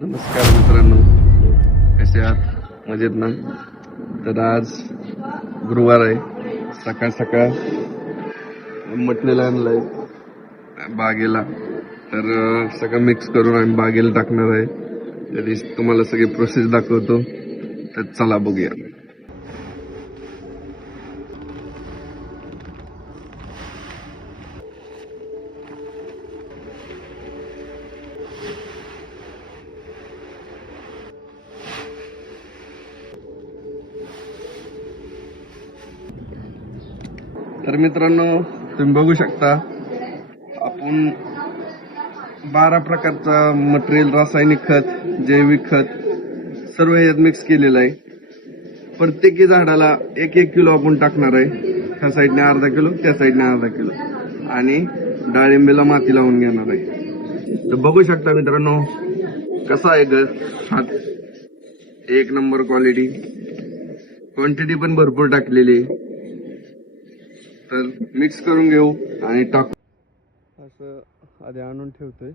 नमस्कार मित्रांनो, कसे आहात? मजेत ना? तर आज गुरुवार आहे. सकाळ सकाळ मटेरियल आणलंय बागेला. तर सगळं मिक्स करून आम्ही बागेला टाकणार आहे. तरी तुम्हाला सगळी प्रोसेस दाखवतो. तर चला बघूया. तर मित्रांनो, तुम्ही बघू शकता आपण 12 प्रकारचा मटेरियल, रासायनिक खत, जैविक खत सर्व यात मिक्स केलेलं आहे. प्रत्येकी झाडाला 1-1 किलो आपण टाकणार आहे. ह्या साईडने अर्धा किलो, त्या साईडने अर्धा किलो, आणि डाळिंबीला माती लावून घेणार आहे. तर बघू शकता मित्रांनो, कसा आहे हात, एक नंबर क्वालिटी. क्वांटिटी पण भरपूर टाकलेली. तर मिक्स करून घेऊ आणि टाकू. असं आधी आणून ठेवतोय.